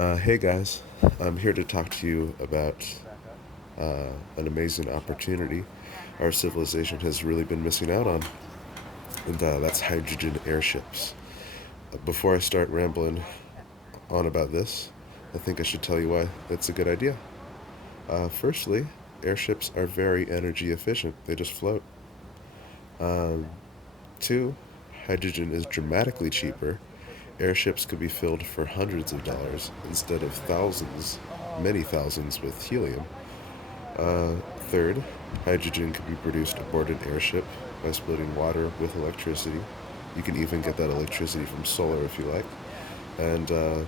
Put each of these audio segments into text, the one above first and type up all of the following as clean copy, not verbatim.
Hey guys, I'm here to talk to you about an amazing opportunity our civilization has really been missing out on, and that's hydrogen airships. Before I start rambling on about this, I think I should tell you why that's a good idea. Firstly, airships are very energy efficient, they just float. Um, Two, hydrogen is dramatically cheaper. Airships could be filled for hundreds of dollars instead of thousands, many thousands with helium. Third, hydrogen can be produced aboard an airship by splitting water with electricity. You can even get that electricity from solar if you like. And uh,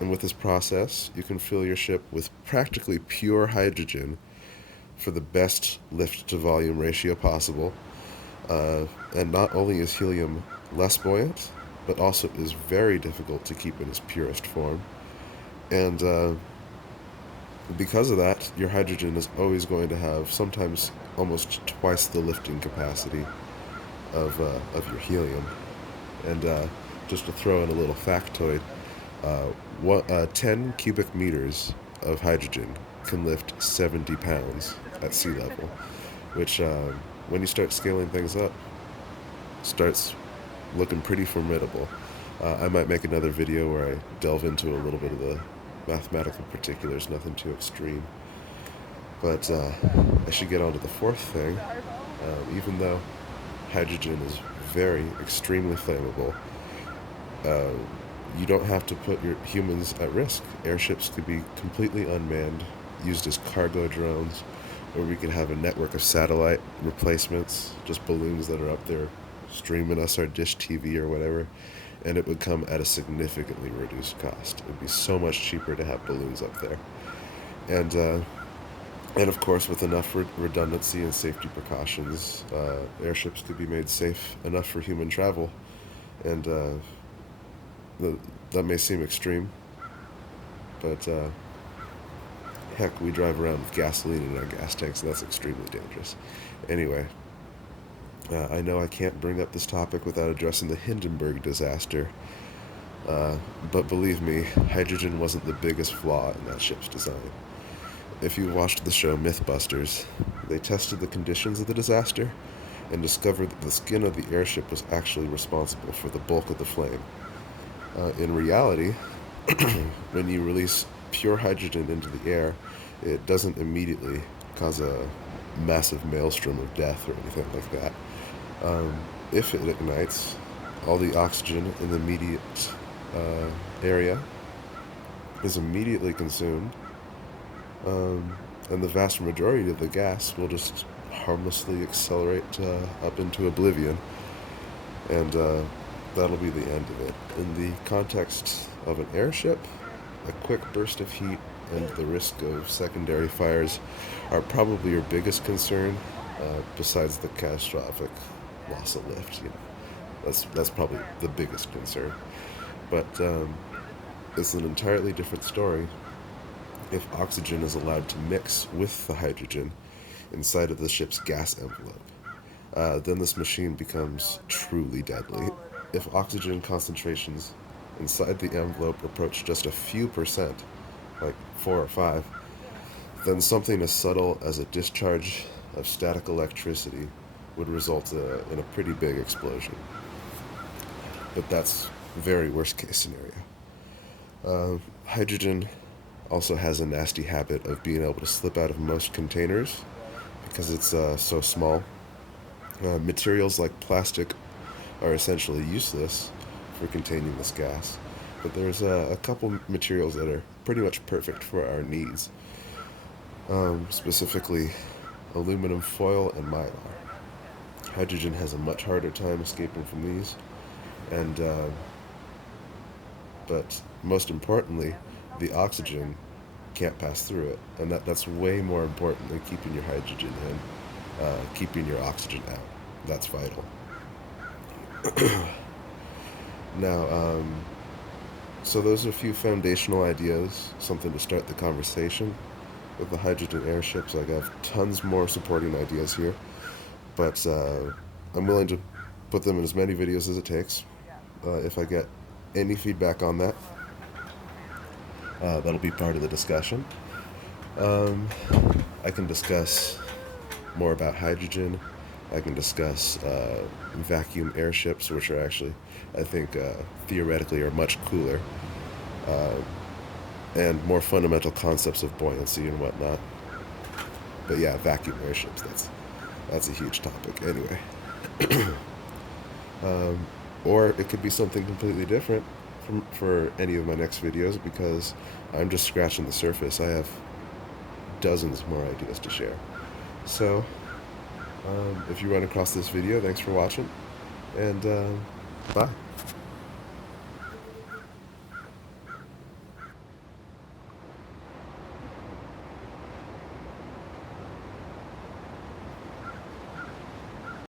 and with this process, you can fill your ship with practically pure hydrogen for the best lift to volume ratio possible. And not only is helium less buoyant, but also is very difficult to keep in its purest form. And because of that, your hydrogen is always going to have sometimes almost twice the lifting capacity of your helium. And just to throw in a little factoid, uh, 10 cubic meters of hydrogen can lift 70 pounds at sea level, which, when you start scaling things up, starts looking pretty formidable. I might make another video where I delve into a little bit of the mathematical particulars, nothing too extreme. But I should get on to the fourth thing. Even though hydrogen is very extremely flammable, uh, you don't have to put your humans at risk. Airships could be completely unmanned, used as cargo drones, or we could have a network of satellite replacements, just balloons that are up there streaming us our dish TV or whatever, and it would come at a significantly reduced cost. It would be so much cheaper to have balloons up there. And and of course, with enough redundancy and safety precautions, airships could be made safe enough for human travel. And the, that may seem extreme, but heck, we drive around with gasoline in our gas tanks, and that's extremely dangerous. Anyway, I know I can't bring up this topic without addressing the Hindenburg disaster, but believe me, hydrogen wasn't the biggest flaw in that ship's design. If you watched the show Mythbusters, they tested the conditions of the disaster and discovered that the skin of the airship was actually responsible for the bulk of the flame. In reality, when you release pure hydrogen into the air, it doesn't immediately cause a massive maelstrom of death or anything like that. Um, if it ignites, all the oxygen in the immediate uh, area is immediately consumed, and the vast majority of the gas will just harmlessly accelerate up into oblivion, and that'll be the end of it. In the context of an airship, a quick burst of heat and the risk of secondary fires are probably your biggest concern, besides the catastrophic loss of lift. That's probably the biggest concern. But it's an entirely different story if oxygen is allowed to mix with the hydrogen inside of the ship's gas envelope. Then this machine becomes truly deadly. If oxygen concentrations inside the envelope approach just a few percent, like 4 or 5, then something as subtle as a discharge of static electricity would result in a pretty big explosion. But that's very worst case scenario. Hydrogen also has a nasty habit of being able to slip out of most containers because it's so small. Materials like plastic are essentially useless for containing this gas, but there's a couple materials that are pretty much perfect for our needs, specifically aluminum foil and mylar. Hydrogen has a much harder time escaping from these, and but most importantly, the oxygen can't pass through it, and that's way more important than keeping your hydrogen in, keeping your oxygen out. That's vital. Now, so those are a few foundational ideas, something to start the conversation with the hydrogen airships. I have tons more supporting ideas here, but I'm willing to put them in as many videos as it takes. If I get any feedback on that, That'll be part of the discussion. Um, I can discuss more about hydrogen. I can discuss vacuum airships, which are actually, I think, theoretically are much cooler, uh, and more fundamental concepts of buoyancy and whatnot. But yeah, vacuum airships, that's a huge topic. Anyway. um, or it could be something completely different for any of my next videos, because I'm just scratching the surface. I have dozens more ideas to share. So, if you run across this video, thanks for watching, and bye.